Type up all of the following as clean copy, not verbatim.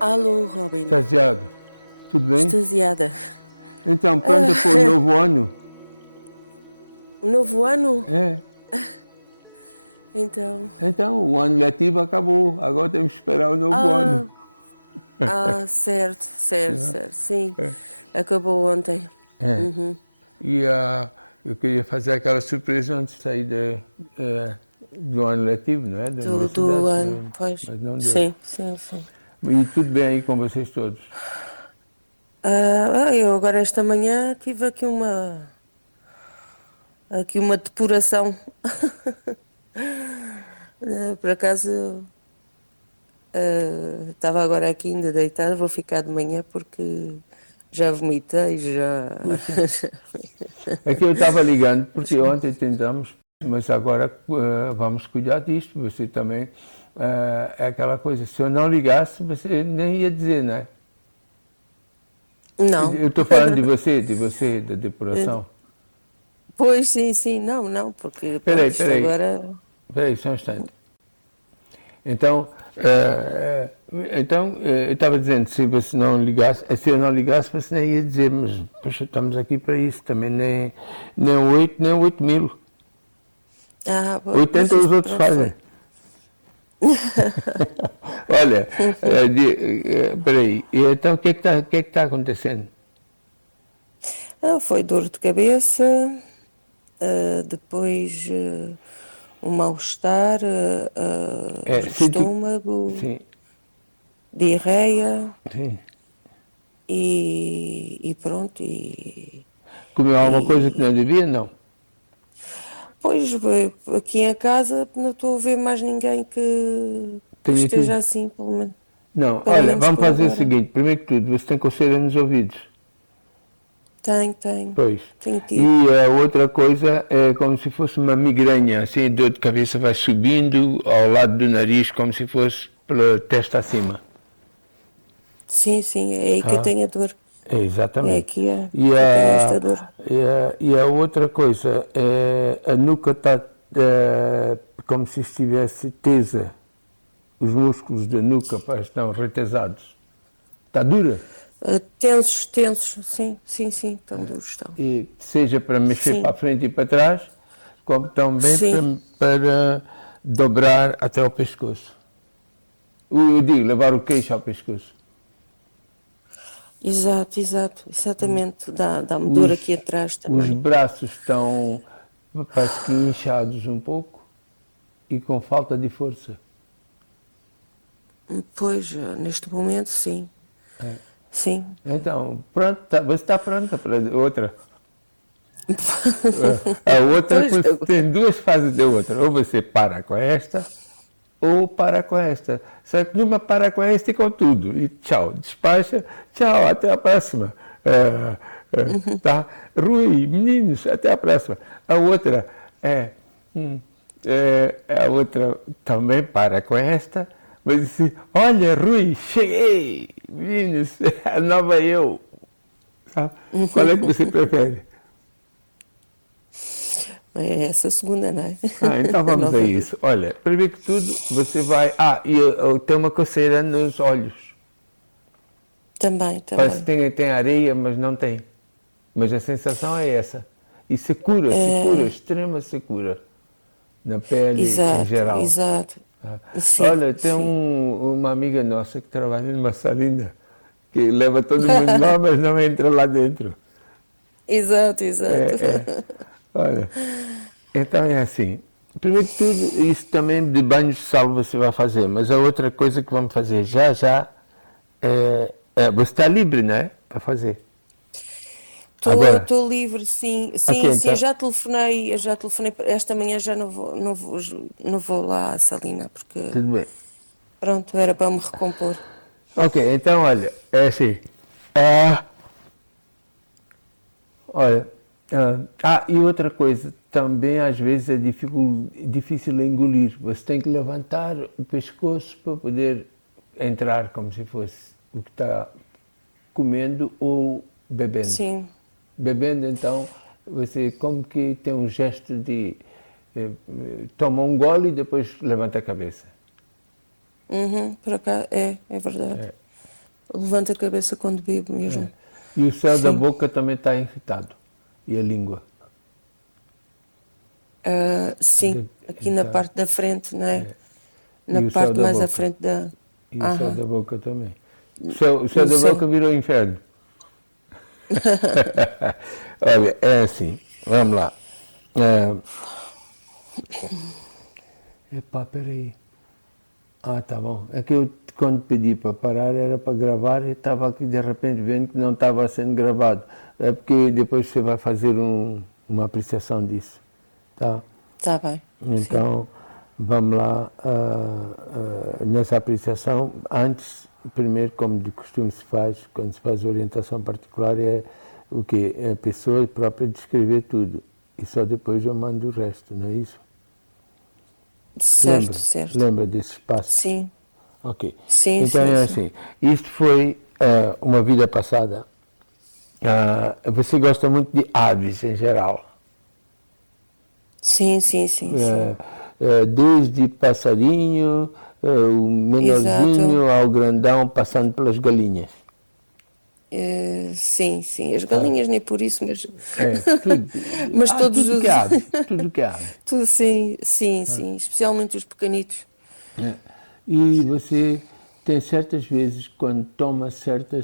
Alô, Robin. Extasiado. Tudo bem? Extasiada. Então, pronto para o novo ano? O novo ano? É. Então. Então, o ano letivo acabou. Agora temos que esperar o novo ano. Ah, certo, certo, É. certo. Sim, É. acabou ontem. É. Uhum. E eu queria fazer aquela surpresa antes de sair do ano letivo, não é? Da Do universidade, ano, pois. mas não deu. Sim, sim, sim. E tudo bem aí com vocês todos? Eu agora esta manhã tive aqui uma depuração. Por acaso estava agora aqui ainda deitada, vou ficar de manhã porque já vomitei, já. Puxa. Aqui eu estava ligando porque ontem tentamos, mas agora vamos cuidar disto. Você também, é aquela coisa, se eu não ligasse, você nem ia dizer, não é? Não. Eu estou falando de você, da depuração. Pois sim, sim, não, não, porque Peraí, pronto, isto peraí, agora. peraí, só um instante. Então, eu estava dizendo, se você não ligasse, se eu não ligasse, você nem ia dizer, mas poxa, estamos aqui para isso, também nem 8, nem 8 mil. Mas 80 os isto outros pronto fazem. foi. Olha, peraí, então o que é que está acontecendo? Foi dor de cabeça, depois um mal-estar, É, sinto, estômago, sim, diarreia sim. e pronto. Comeu alguma coisa que não E devia? Não. pois aqui em casa não estou a ver mais ninguém que Tenho esteja aqui. assim, Não, pelo olha, menos vamos por fazer o agora. seguinte, primeiro que tudo, você tem coceira nos ouvidos. Tenho, tenho, Pois. tenho tido. E a outra coisa é como se fosse uma migrainha, assim, a dor de cabeça vai subindo ao lado do nariz, como se fosse pela testa acima. Sim, sim, é aí que eu Tá? tenho a dor. É, É exatamente. aqui E que eu tenho esta a, dor. e a outra coisa, é, a nuca está como se estivesse tesa. Os músculos da nuca estão retesados. Está dura. Tensos, tensos, sim, sim, sim, tão duros estão. E seja para mexer para a Sim, frente e para trás, como também sim, para dobrar até ao pescoço. Eu digo, levar o queixo ao pescoço. exato, exato, exatamente. Dá-me dor aqui Os, atrás os também. braços estão, parece que inchados um pouco e com falta de força. Pois, neste momento, sim, sim. Então, pronto, você está pronta para a outra. A outra, Pois, tem duas fases da outra. Ou você para com esta, ou para com esta. Só que numa para com esta e com tudo. E tchau, despacha, tchau, até a próxima. Tá? Rui, meninos, até a próxima. A outra a outra também para com esta, mas assim, olha, Rui, cheguei, meninos, a nova eu. Tá? Qual é que você prefere? é essa segunda, não é? Então A vamos a nova eu. isso. Olha, primeiro que tudo, você vai. E eu tenho uma coceira nos olhos. Também, Parece que também. tem areia, mas não tem. Mas a sensação é essa. E secura, extrema secura. Na pele em Exato, geral. exato. Ah. Sim, Olha, tem sim. uma amiga nossa que trabalha numa salinha que leva todo mundo lá, mas não entra lá dentro. Exato, exato. É. Olha, então é assim. Primeiro de tudo, isso também de banho de sal você vai fazer, mas a outra coisa que vamos fazer já já você está livre, né? Para fazer. Agora. Estou livre, sim, Ok, sim, sim, então. já telefonei, esta manhã já não vou lá à Salina, porque Tudo bem. pronto, era para me recompor. Ok, então olha, é assim. Ah, olha. E outra coisa, também às vezes é difícil engolir. Você tem que levantar o pescoço para poder entrar como se fosse o que está comendo ou bebendo. Sim, Bebendo, então, você como que tem um gesto de toma um gole e depois levanta a cabeça. por acaso, é verdade. Levanto a cabeça quando bebo mesmo. E o céu da Sim. boca também está irritado. E a língua. Sim, aqui na Irritado. parte da frente, não é? E Na o céu parte da mais à boca. frente da. E o céu Aham. da boca também. O céu No da boca céu. virou inferno. Olha, é assim. Vamos lá. Epá, peraí. Ah, tá bom. É que eu, quando pedi para parar, era para gravar e estava aqui de repente vendo que não estava sendo gravado. É porque depois você vai fazer uma apreciação disso. Tá? Tá bem. Sim. Então, vamos lá nessa apreciação. Antes, primeiro, como de costume se faz, quando se faz orientação particular, é o quê? É a pessoa própria descrever tudo. E só depois eu mando o resto, não é isso? Certo, Lembra? certo. Lembra desses passos? Sim, Ok. sim, Então sim, é sim. assim. Isto foi uma vida passada. Você gosta muito de aves em geral. Sim, sim, sim, sim. Desde passarinho, o Exato. menorzinho ao grandão, passando pelas galinhas. Sim, sim. As Tá? galinhas nem por isso, mas, Tudo. mas todos Tudo que é os. ave. Tudo que é ave. Tudo sim, sim, sim. Especialmente os pequenitos. E você tem certas vezes, quando toma certo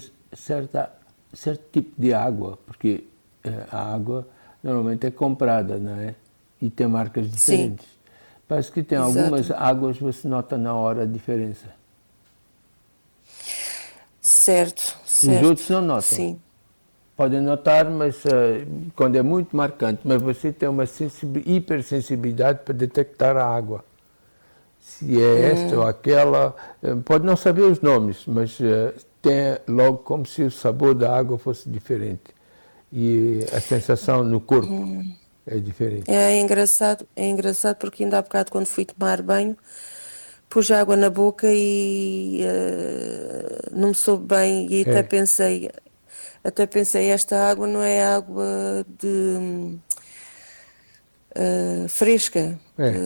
tipo de água, porque a água normalmente é comprada, não é? E tem marcas Sim, diferentes. Parece que tem algumas exato. águas você nota na hora a diferença. Certo, Os certo. outros não notam. Sim. Podem notar, mas quando é muito marcante, mas você tem uma hipersensibilidade para detectar a água. Se é esta ou aquela, pode não saber os nomes, mas tem logo como se o sabor da água fosse diferente. E a sensação no corpo é diferente. É engraçado porque ainda há bocado quando fui tomar banho, pus água na boca e não me soube bem e É, até pensei, esta água não é água de fresca. é.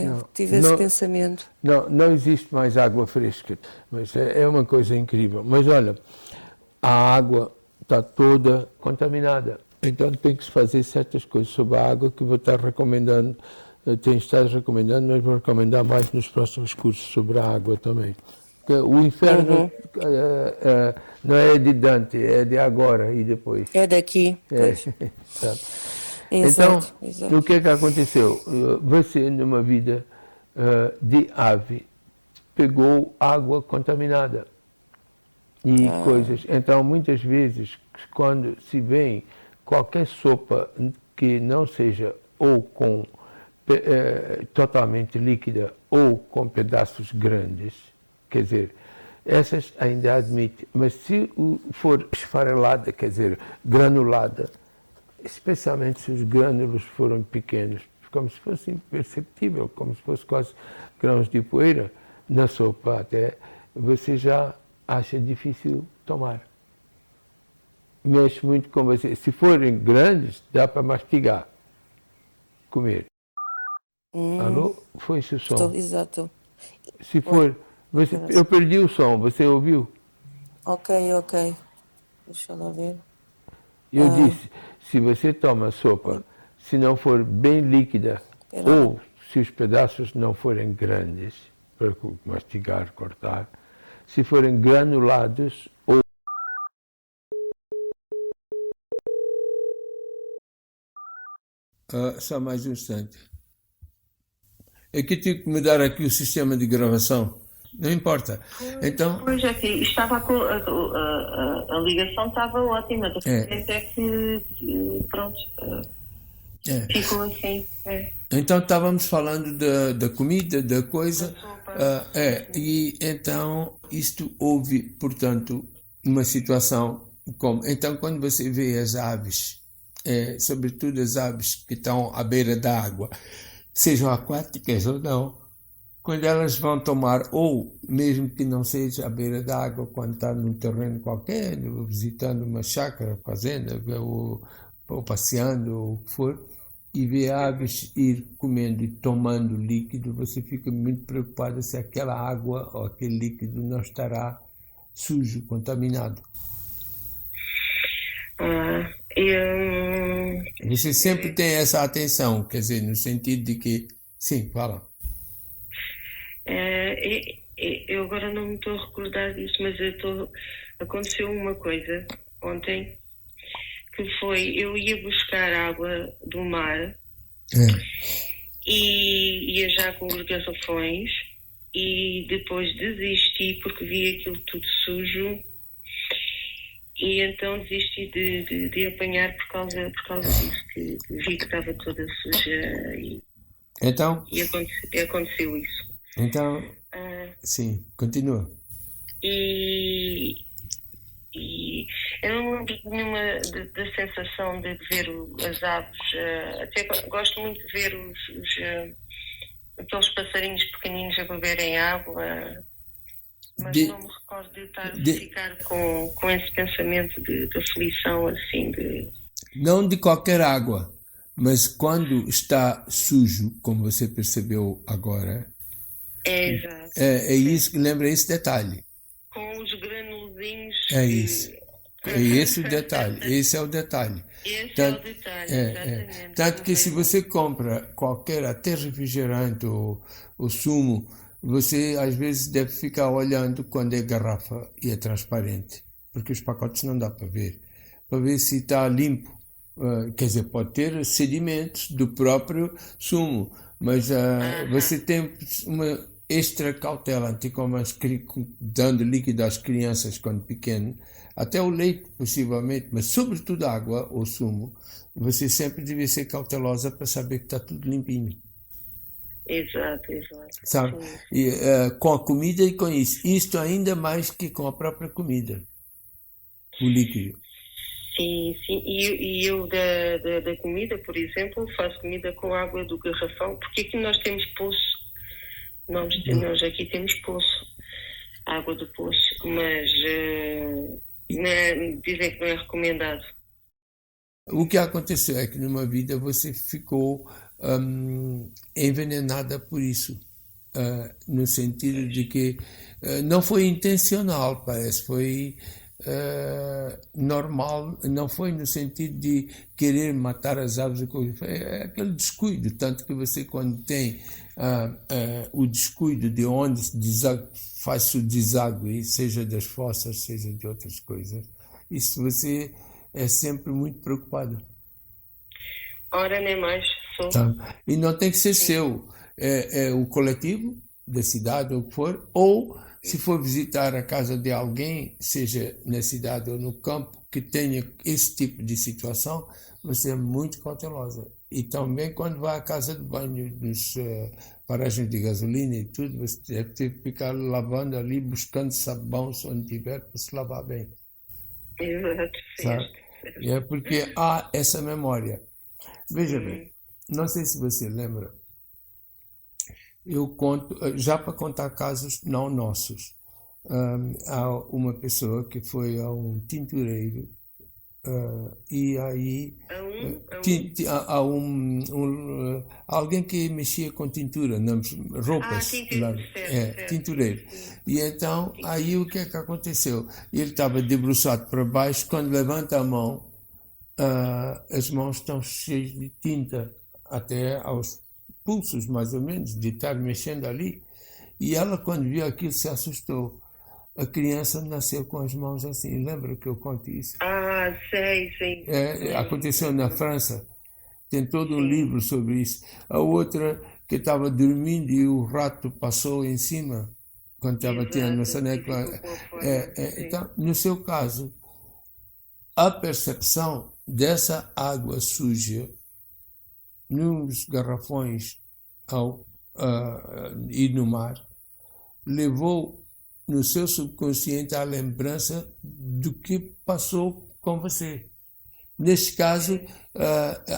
Não, Tive esse não, pensamento. não existe mais água fresca, mas é uma coisa incrível. Mas olha, a água está toda contaminada. Então tem que se fazer certas coisas sobre a água que vou estar recomendando, tenho estado recomendando, mas vou recomendar mais nos próximos cursos sobre a água também. Porque o inferno Uhum. não é de Dante, é de agora e depois. É daqui, É, pois. sabe? Então, Exato, o exato. que é que aconteceu? Você, numa vida de ave, pegou água contaminada e Ah, coisas. Então, muitas vezes, quando se vê qualquer sopa que não seja ou totalmente líquida ou com pedaços grandes, quer dizer, essas ainda admite, mas se for esfarelada, quer dizer, granulada, especialmente se os grânulos forem pequenos, como se fosse imperceptível, como se fosse quase grãos de poeira, na sopa até, você já acha difícil tomar. Mexe muito com você. Se forem grandes, dá para mastigar, comer. hum, Alô? Foi-se o estou, som. exato. Se Oi, for, eu parece. perdi o som, você ouviu? Ok, ok. Deixa eu lá ver. Eu Ah, disse, se você toma sopa, se não for bem líquida, espera lá. ou se os pedaços não forem grandes, para mastigar, cortar, se forem granulados, ou... só mais um instante. É que eu tive que mudar aqui o sistema de gravação. Não importa. Então, Pois é que estava a ligação estava ótima, de é, repente é que pronto, é. ficou assim. É. Então estávamos falando da comida, da coisa, Da sopa. e então isto houve, portanto, uma situação como. Então, quando você vê as aves, sobretudo as aves que estão à beira da água, sejam aquáticas ou não, quando elas vão tomar, ou mesmo que não seja à beira da água, quando está num terreno qualquer, visitando uma chácara, fazenda, ou passeando, ou o que for, e vê aves ir comendo e tomando líquido, você fica muito preocupado se aquela água ou aquele líquido não estará sujo, contaminado? Eu, Você sempre tem essa atenção, quer dizer, no sentido de que... Sim, fala. eu agora não me estou a recordar disso, mas aconteceu uma coisa ontem, que foi, eu ia buscar água do mar e ia já com os garrafões e depois desisti porque vi aquilo tudo sujo e então desisti de apanhar por causa disso, que vi que estava toda suja Então, e aconteceu isso. então, sim, continua. E eu não me lembro de nenhuma da sensação de ver as aves. Até gosto muito de ver aqueles passarinhos pequeninos a beberem água, mas não me recordo de ficar com esse pensamento de aflição, assim, Não de qualquer água, mas quando está sujo, como você percebeu agora. Exato. É isso que lembra esse detalhe. Com os granulozinhos. É isso. É esse o detalhe. Esse é o detalhe. Esse é o detalhe, exatamente. Tanto que se você compra qualquer, até refrigerante ou sumo, você às vezes deve ficar olhando quando é garrafa e é transparente, porque os pacotes não dá para ver se está limpo. Quer dizer, pode ter sedimentos do próprio sumo, mas você tem uma extra cautela, como dando líquido às crianças quando pequeno, até o leite possivelmente, mas sobretudo a água ou sumo, você sempre deve ser cautelosa para saber que está tudo limpinho. Exato. Sabe? E, com a comida e com isso. Isto ainda mais que com a própria comida, o líquido. Sim. E eu da comida, por exemplo, faço comida com água do garrafão, porque aqui nós temos poço. Nós aqui temos poço, água do poço, mas dizem que não é recomendado. O que aconteceu é que numa vida você ficou envenenada por isso, no sentido de que não foi intencional, parece, foi normal, não foi no sentido de querer matar as aves, é aquele descuido, tanto que você quando tem o descuido de onde faz-se o deságue, seja das fossas, seja de outras coisas, isso você é sempre muito preocupado. Ora, nem mais, sou. Tá? E não tem que ser seu, é o coletivo da cidade ou o que for, ou se for visitar a casa de alguém, seja na cidade ou no campo, que tenha esse tipo de situação, você é muito cautelosa. E também quando vai à casa de banho, nos paragens de gasolina e tudo, você deve ter que ficar lavando ali, buscando sabão se onde tiver, para se lavar bem. Exato, sabe? E é porque há essa memória. Veja bem, não sei se você lembra, eu conto, já para contar casos não nossos, há uma pessoa que foi a um tintureiro e aí há alguém que mexia com tintura, roupas, tintureiro. E então aí o que é que aconteceu? Ele estava debruçado para baixo, quando levanta a mão, as mãos estão cheias de tinta até aos pulsos, mais ou menos, de estar mexendo ali. E ela, quando viu aquilo, se assustou. A criança nasceu com as mãos assim. Lembra que eu conto isso? Sei. Aconteceu na França. Tem todo um livro sobre isso. A outra que estava dormindo e o rato passou em cima quando estava tirando uma soneca. Então, no seu caso, a percepção dessa água suja nos garrafões e no mar levou no seu subconsciente a lembrança do que passou com você. Neste caso,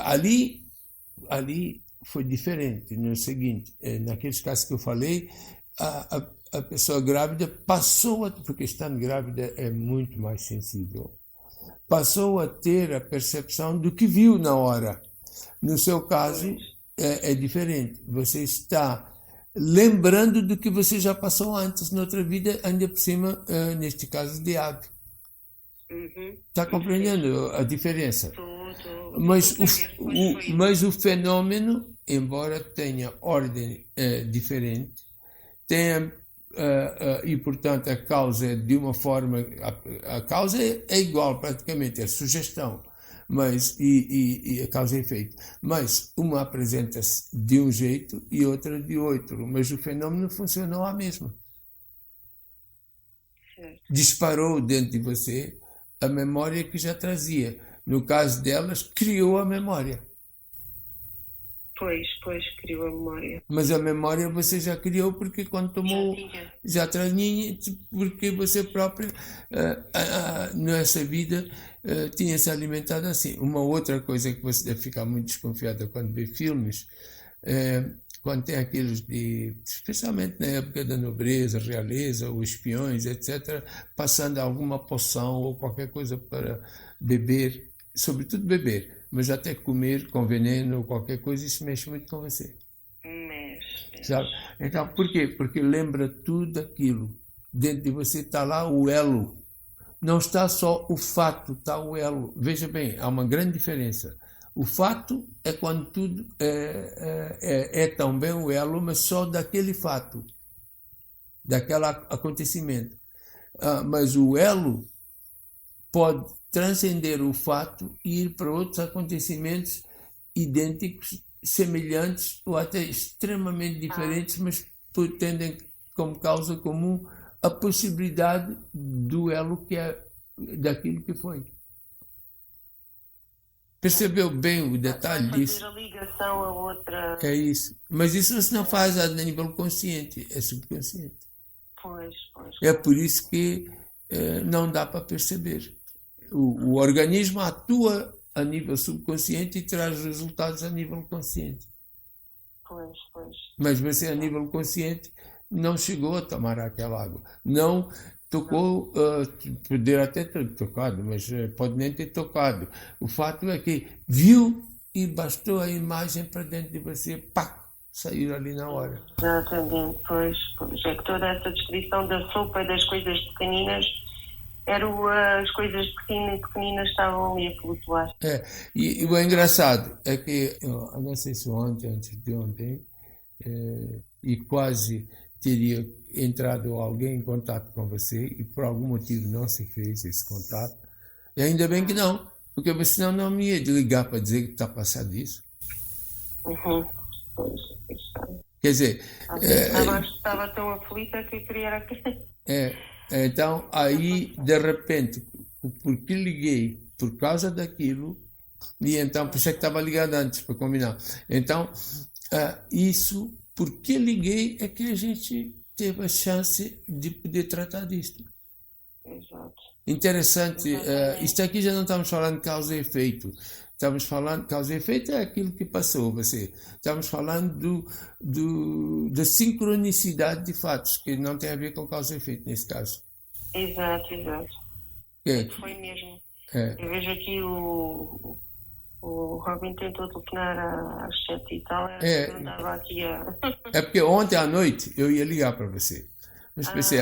ali foi diferente. No seguinte, naqueles casos que eu falei, a pessoa grávida passou porque estando grávida é muito mais sensível, passou a ter a percepção do que viu na hora. No seu caso, é diferente. Você está lembrando do que você já passou antes, noutra vida, ainda por cima, neste caso, de ave. Está compreendendo a diferença? Mas o fenômeno, embora tenha ordem diferente, tenha, e portanto a causa é de uma forma, a causa é igual praticamente, é sugestão, mas e a causa é efeito, mas uma apresenta-se de um jeito e outra de outro, mas o fenômeno funcionou a mesma. Disparou dentro de você a memória que já trazia. No caso delas, criou a memória. Pois, criou a memória. Mas a memória você já criou porque quando tomou, já trazia, porque você própria, nessa vida, tinha se alimentado assim. Uma outra coisa que você deve ficar muito desconfiada quando vê filmes, quando tem aqueles especialmente na época da nobreza, realeza, ou espiões, etc., passando alguma poção ou qualquer coisa para beber, sobretudo beber, mas até comer com veneno ou qualquer coisa, isso mexe muito com você. Sabe? Então, por quê? Porque lembra tudo aquilo. Dentro de você está lá o elo. Não está só o fato, está o elo. Veja bem, há uma grande diferença. O fato é quando tudo é também o elo, mas só daquele fato, daquele acontecimento. Mas o elo pode transcender o fato e ir para outros acontecimentos idênticos, semelhantes ou até extremamente diferentes, mas tendem como causa comum a possibilidade do elo que é daquilo que foi. Percebeu bem o detalhe disso? Fazer a ligação a outra... É isso. Mas isso não se não faz a nível consciente, é subconsciente. Pois. É por isso que não dá para perceber. O organismo atua a nível subconsciente e traz resultados a nível consciente. Pois. Mas você, a nível consciente, não chegou a tomar aquela água. Não tocou, poder até ter tocado, mas pode nem ter tocado. O fato é que viu e bastou a imagem para dentro de você, pá, sair ali na hora. Exatamente, pois. É que toda essa descrição da sopa e das coisas pequeninas, as coisas pequeninas estavam ali a flutuar. E o engraçado é que, eu não sei se ontem, antes de ontem, e quase teria entrado alguém em contato com você e por algum motivo não se fez esse contato. E ainda bem que não, porque senão não me ia ligar para dizer que está passado isso. Pois. Quer dizer... Estava tão aflita que eu queria... Então, aí, de repente, porque liguei por causa daquilo, e então, por isso é que estava ligado antes, para combinar. Então, isso, porque liguei, é que a gente teve a chance de poder tratar disto. Exato. Interessante, isto aqui já não estamos falando de causa e efeito. Estamos falando, causa e efeito é aquilo que passou, você. Estamos falando da sincronicidade de fatos, que não tem a ver com causa e efeito nesse caso. Exato. Foi mesmo. Eu vejo aqui o Robin tentou telefonar às 7 e tal, eu andava aqui a... É porque ontem à noite eu ia ligar para você. Mas pensei,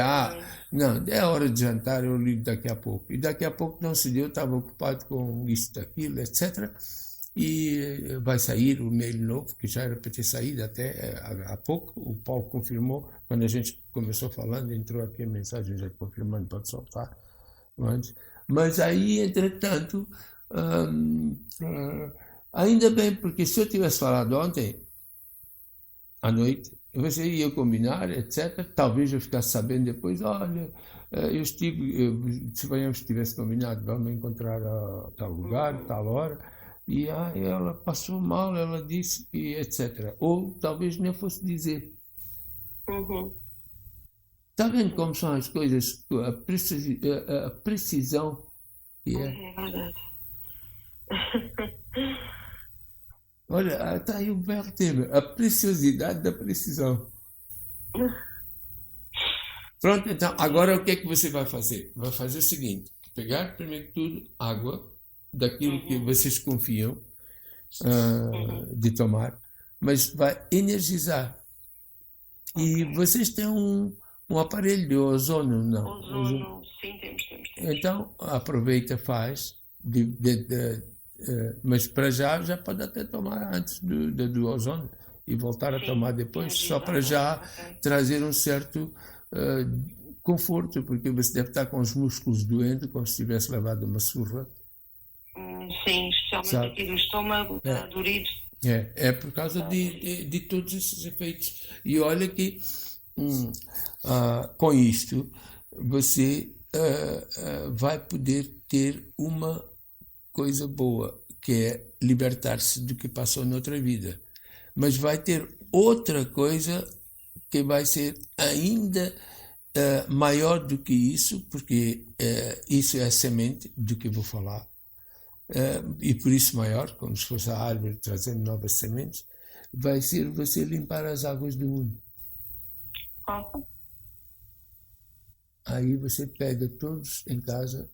não, é hora de jantar, eu ligo daqui a pouco. E daqui a pouco não se deu, eu estava ocupado com isso, daquilo, etc. E vai sair o mail novo, que já era para ter saído até há pouco. O Paulo confirmou, quando a gente começou falando, entrou aqui a mensagem já confirmando, pode soltar antes. Mas aí, entretanto, ainda bem, porque se eu tivesse falado ontem, à noite, você ia combinar, etc. Talvez eu ficasse sabendo depois, olha, se eu tivesse combinado, vamos encontrar a tal lugar, tal hora, e ela passou mal, ela disse, e etc. Ou talvez nem fosse dizer. Está vendo como são as coisas, a precisão que é? É verdade. Olha, está aí um belo tema, a preciosidade da precisão. Pronto, então, agora o que é que você vai fazer? Vai fazer o seguinte, pegar primeiro de tudo água, daquilo que vocês confiam de tomar, mas vai energizar. E vocês têm um aparelho de ozônio, não? Ozono, sim, temos. Então, aproveita, faz, mas para já pode até tomar antes do ozônio e voltar a Sim, tomar depois, temos só para exato, já ok. trazer um certo conforto, porque você deve estar com os músculos doendo, como se tivesse levado uma surra. Sim, especialmente Sabe? aqui do estômago, está dorido. É por causa de todos esses efeitos. E olha que com isto você vai poder ter uma coisa boa, que é libertar-se do que passou noutra vida. Mas vai ter outra coisa que vai ser ainda maior do que isso, porque isso é a semente do que vou falar. E por isso maior, como se fosse a árvore trazendo novas sementes, vai ser você limpar as águas do mundo. Aí você pega todos em casa,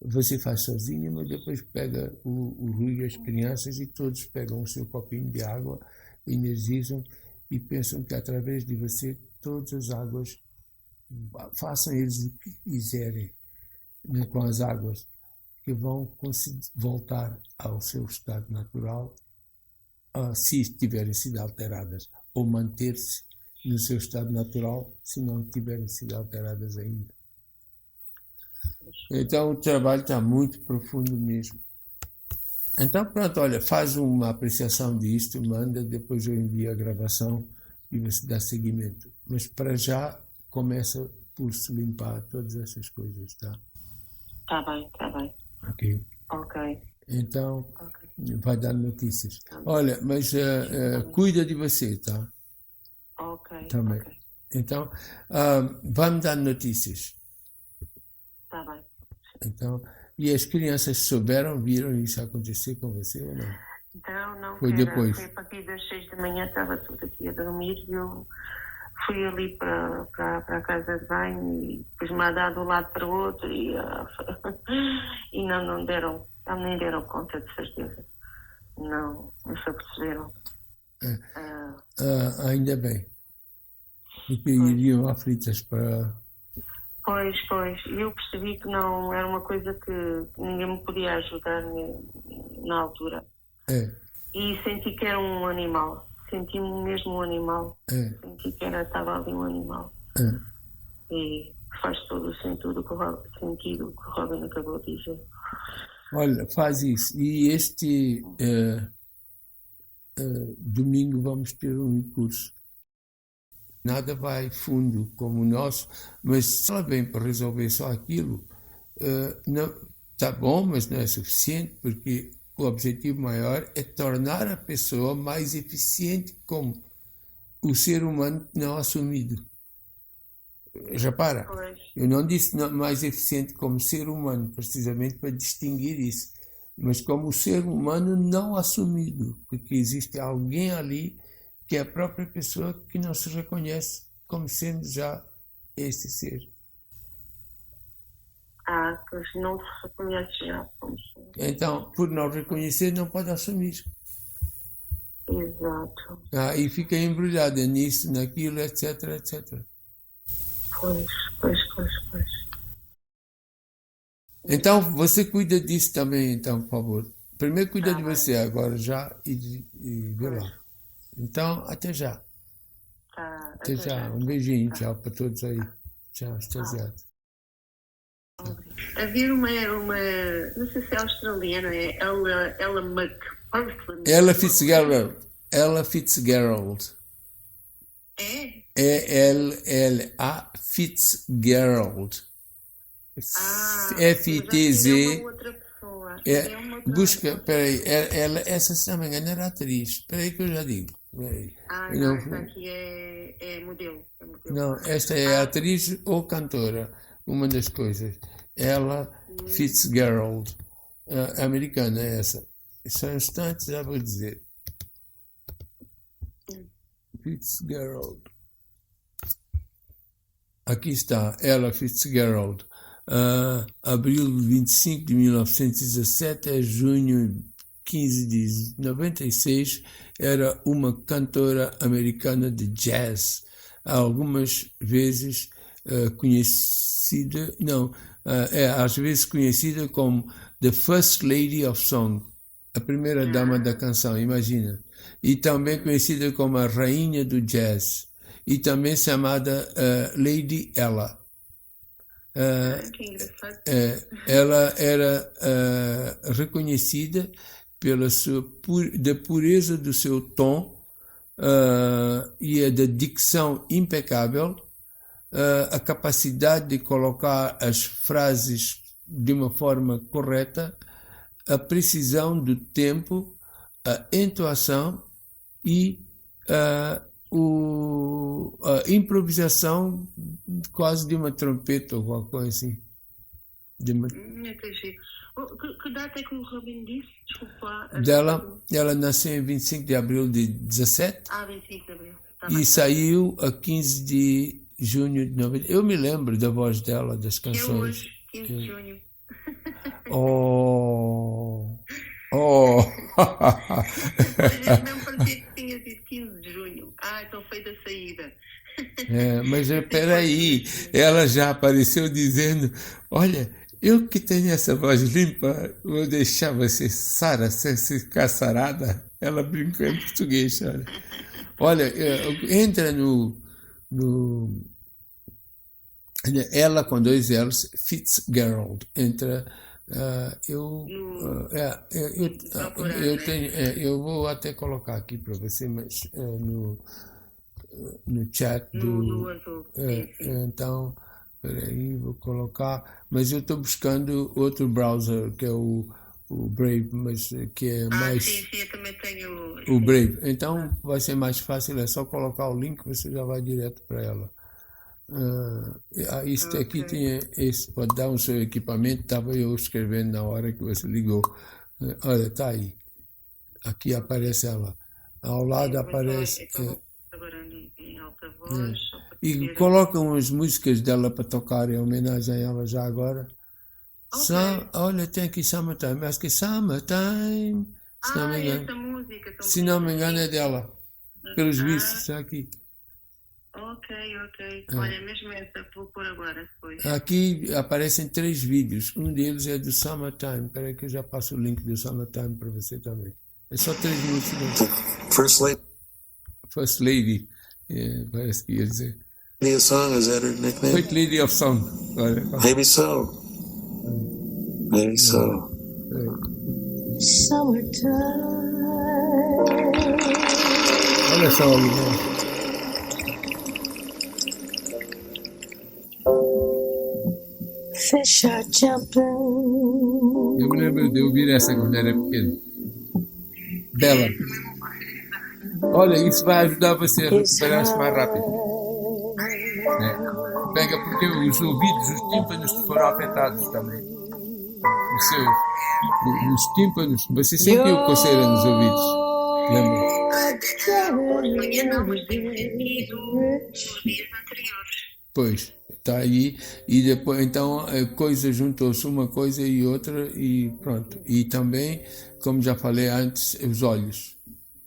você faz sozinho, mas depois pega o Rui e as crianças e todos pegam o seu copinho de água, energizam e pensam que através de você todas as águas, façam eles o que quiserem, né, com as águas, que vão conseguir voltar ao seu estado natural, se tiverem sido alteradas, ou manter-se no seu estado natural, se não tiverem sido alteradas ainda. Então o trabalho está muito profundo mesmo. Então pronto, olha, faz uma apreciação disto, manda, depois eu envio a gravação e você dá seguimento. Mas para já começa por se limpar todas essas coisas, tá? Está bem. Ok. Então, vai dar notícias. Olha, mas cuida de você, tá? Ok. Também. Ok. Então, vai-me dar notícias. Está bem. Então, e as crianças viram isso acontecer com você ou não? Não. Foi depois. Foi a partir das 6 da manhã, estava tudo aqui a dormir e eu fui ali para a casa de banho e depois me dado de um lado para o outro e não nem deram conta, de certeza. Não se aperceberam. Ainda bem. Porque iriam aflitas para... Pois. Eu percebi que não era uma coisa que ninguém me podia ajudar na altura. E senti que era um animal. Senti-me mesmo um animal. Senti que estava ali um animal. E faz todo o sentido que o Robin acabou de dizer. Olha, faz isso. E este domingo vamos ter um curso. Nada vai fundo como o nosso, mas se ela vem para resolver só aquilo, não, tá bom, mas não é suficiente, porque o objetivo maior é tornar a pessoa mais eficiente como o ser humano não assumido. Repara, eu não disse mais eficiente como ser humano, precisamente para distinguir isso, mas como o ser humano não assumido, porque existe alguém ali que é a própria pessoa que não se reconhece como sendo já este ser. Pois não se reconhece já como ser. Então, por não reconhecer, não pode assumir. Exato. E fica embrulhada nisso, naquilo, etc. Pois. Então, você cuida disso também, então, por favor. Primeiro cuida de você agora já e vê lá. Então, até já. Até já. Um beijinho, tchau para todos aí. Tchau, extasiado. Havia uma, não sei se é australiana, é Ella McPherson. Ella Fitzgerald. É? E-L-L-A Fitzgerald. F-I-T-Z. Busca, peraí, essa, se não me engano, era atriz. Espera aí que eu já digo. Não, essa aqui é modelo. Não, esta é atriz ou cantora, uma das coisas. Ella Fitzgerald, americana essa. Só um instante, já vou dizer. Fitzgerald. Aqui está, Ella Fitzgerald. Abril 25 de 1917 a junho 15 de 96, era uma cantora americana de jazz, algumas vezes conhecida, não, às vezes conhecida como The First Lady of Song, a primeira dama da canção, imagina. E também conhecida como a rainha do jazz. E também chamada Lady Ella. Que engraçado. Ela era reconhecida pela da pureza do seu tom e da dicção impecável, a capacidade de colocar as frases de uma forma correta, a precisão do tempo, a entoação e a improvisação quase de uma trompeta ou qualquer coisa assim. Que data é que o Robin disse? Desculpa lá. Ela nasceu em 25 de abril de 17 25 de abril. e saiu a 15 de junho de 90. Eu me lembro da voz dela, das canções. 15 de junho. Oh! Não parecia que tinha dito 15 de junho. Então foi da saída. Mas espera aí, ela já apareceu dizendo, olha, eu que tenho essa voz limpa, vou deixar você ficar sarada. Ela brincou em português, olha. Olha, entra no ela com 2 L's, Fitzgerald, entra. Eu vou até colocar aqui para você, mas no chat no azul. então, peraí, vou colocar, mas eu estou buscando outro browser que é o Brave, mas que é mais... Sim, eu também tenho o Brave, então vai ser mais fácil, é só colocar o link, você já vai direto para ela. Isto aqui tinha esse, pode dar um seu equipamento, estava eu escrevendo na hora que você ligou. Olha, está aí, aqui aparece ela, ao lado aparece agora em alta voz, e colocam as músicas dela para tocar em homenagem a ela já agora. Olha, tem aqui Summertime, acho que Summertime, se não me engano. Essa música, se não me engano é dela, pelos vistos, está aqui. Ok. Olha, mesmo essa, vou pôr agora depois. Aqui aparecem 3 vídeos. Um deles é do Summertime. Espera aí que eu já passo o link do Summertime para você também. É só 3 minutos. First Lady. Parece que ia dizer. Lady of Song, is that her nickname? First Lady of Song. Maybe so. Maybe so. Summertime. Olha só o Fish are jumping. Eu me lembro de ouvir essa quando era pequeno. Bela. Olha, isso vai ajudar você a recuperar-se mais rápido. Pega porque os ouvidos, os tímpanos foram afetados também. Os tímpanos, você sentiu coceira nos ouvidos. Lembra? Hoje de manhã não, mas tenho sentido nos dias anteriores. Pois, está aí, e depois, então, a coisa juntou-se uma coisa e outra, e pronto. E também, como já falei antes, os olhos,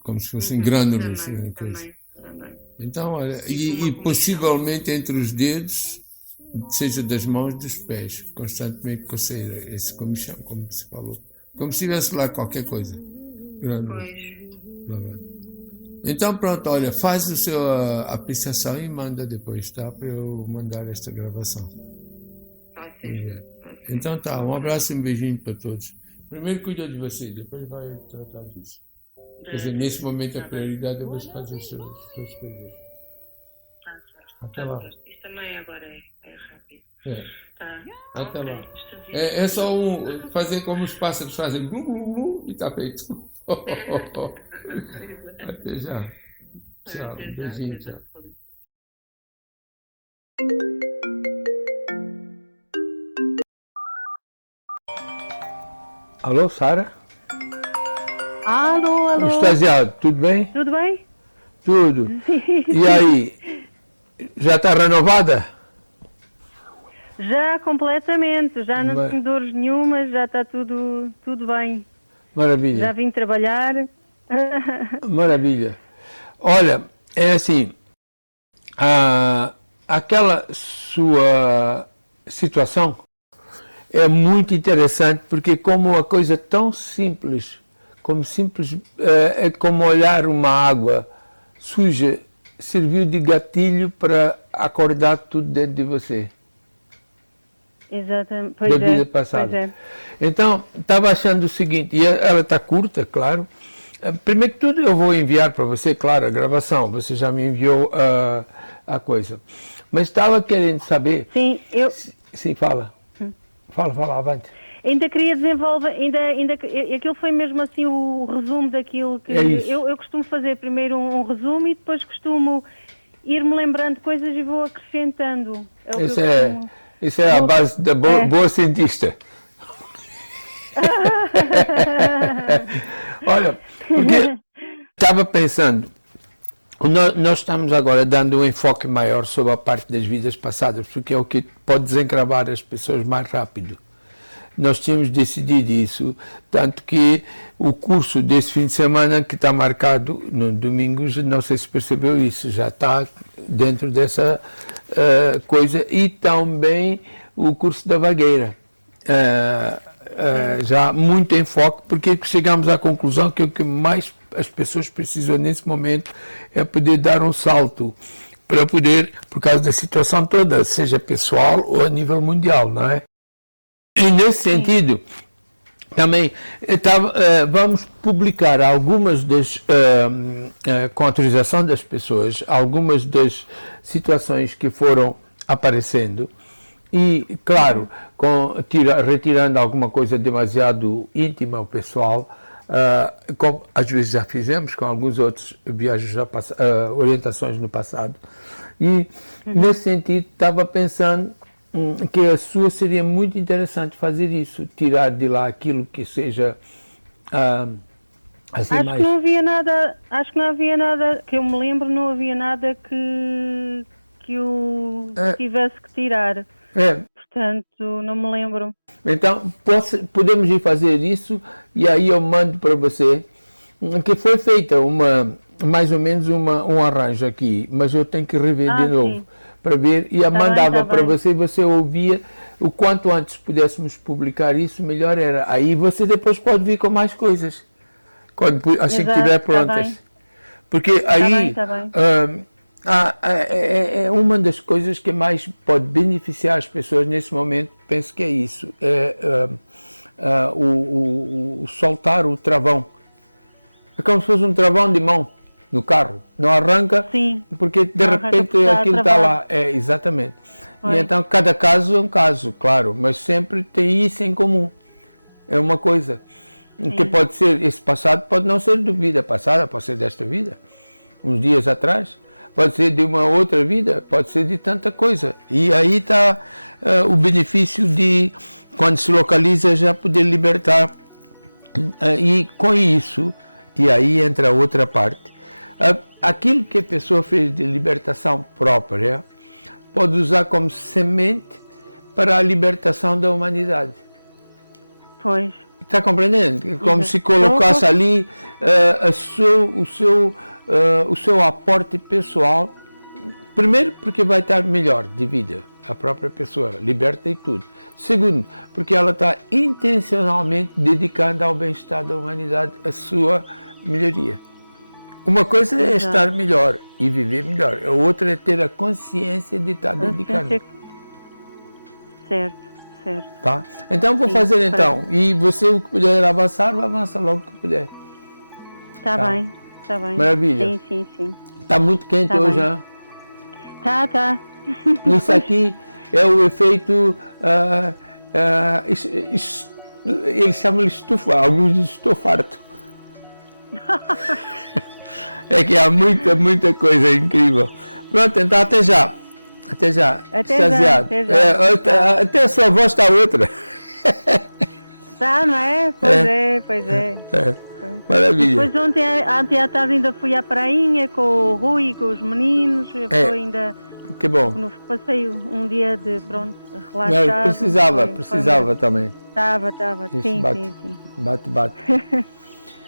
como se fossem grânulos. Também. Então, olha, e possivelmente entre os dedos, seja das mãos, dos pés, constantemente coceira, esse comichão, como se falou. Como se tivesse lá qualquer coisa. Grânulos. Então pronto, olha, faz a sua apreciação e manda depois, tá? Para eu mandar esta gravação. Então tá, um abraço e um beijinho para todos. Primeiro cuida de você, depois vai tratar disso. Quer dizer, nesse momento a prioridade é você fazer as suas coisas. Até lá. Isto também agora é rápido. Tá. Até lá. É só fazer como os pássaros fazem, glu, glu, glu, e tá feito. Até já. Tchau. Beijinho, tchau. Alô, Sara? Alô. Estagiado, tudo bem? Tudo bem? Tudo. E aí, já está renovada? Já completamente, já não tenho dores nenhuma, já está tudo bem. Maravilha. Já vim trabalhar. Maravilha. Olha, é assim, aquela sua situação é muito interessante, porque como uma coisa tão simples, é como olhar uma água suja, serviu de gatilho para acordar tudo dentro de você. Exatamente. Da Pois vida é, passada. pois é. Então, estava achando o seguinte, e ela está curta, claro. Primeiro que tudo, eu vou enviar para você, claro, a gravação. Você já me enviou a coisa. Mas estava querendo saber... Sim, Sim, fala. Fala, avante. ainda queria desenvolver, aquilo foi mesmo assim o resumo daquilo que... É isso. Eu costumo fazer primeiro um resumo e depois costumo ir-me lembrando coisas e vou acrescentando. É o que eu costumo... Isso é a base da boa cientista. Olha, porque estava pensando, nós estamos agora dando um enfoque maior sobre a parte das vidas passadas, porque é o que pode desencravar as pessoas mais rápido. Nós tínhamos decidido isso, tanto que o curso desse fim de semana, que está marcado no domingo, não sei se percebeu isso, já está dentro dessa coisa, e também o curso da vagueira. Já muito enfoque, porque chegamos à conclusão que o que mais as pessoas precisam nesse momento é poder dar um salto, para poder, por causa da situação toda, seja pessoal ou a nível mundial, não é? E nesse sentido, também vamos publicar algumas das, com autorização das pessoas, algumas das situações que foram aparecendo e, claro, retirando alguma coisa demasiado íntima ao pessoal, como às vezes já fizemos com alguns outros viagens, orientações no passado. E, nesse sentido, estava pensando que a sua seria muito interessante fazer isso, tirar de lá aquilo que seja assim acho mais... que não havia nada, que eu me lembro, não havia nada que eu tivesse que tirar. Portanto, não me lembro. Então, podemos ir fazer isso e aí eu mando para você, que foi feita mais ou menos um arranjo aqui, mas eu tenho que rever de novo. Sim. Para ver, e mandava para você, e você ouvia. O quanto antes pudéssemos publicar isso, melhor era. Aí você depois pode vir com mais coisas, assim que estiver prontas. Porque aí é uma das coisas que mais pode beneficiar as pessoas nesse momento, penso que é isso, o soltar o travão. É como se fosse um travão de mão no carro, não arranca, sim, porque de repente aquilo está lá, exatamente. E então cada caso é um caso, claro, mas sempre tem isso em comum, é uma coisa, que pode ser, esse passado pode não ser de vida passada, pode ser desta vida, uns dias atrás, pode ser de uma outra vida, pode ser de tanta coisa, e aí está o benefício de, quando se localiza, já poder libertar, e com isso, e aí entra a outra parte, aquilo que a pessoa fez de libertação própria pode usar como semente para a libertação da humanidade. Pois. Está compreendendo? Como se colocasse ali o seu aporte pessoal, primeiro porque vai estar melhor de vida, a própria pessoa, liberta e tudo. Segundo, porque ela está intencionalmente dedicando ao bem-estar da humanidade a sua melhoria. Uma coisa é estar melhor e viver melhor, a outra é ter a consciência de estar dedicando. Certo. Tá? Então vou fazer então, e você o que puder avançar, avança logo que puder. Tá bem. Maravilha. Sim. Está muito quente hoje, hein? Tá. Isso aqui é o efeito, eles chamam de estufa, alguns dizem estou farto. É que há muita coisa incrível. Pronto, então até já. Extasiado. Até a sua voz está outra. Tá, não é? Pois é. Maravilha. Depois ontem à tarde ainda fui à prainha com o Rui e com os meninos. Foi ainda... Que bom. Passei um dia de, relaxar. Precisava também. Estava. Sim. Bate.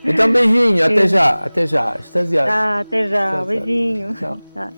Então beijinho, até já. Extasiado. Tá, até já. Beijinho. Tchau. Tá.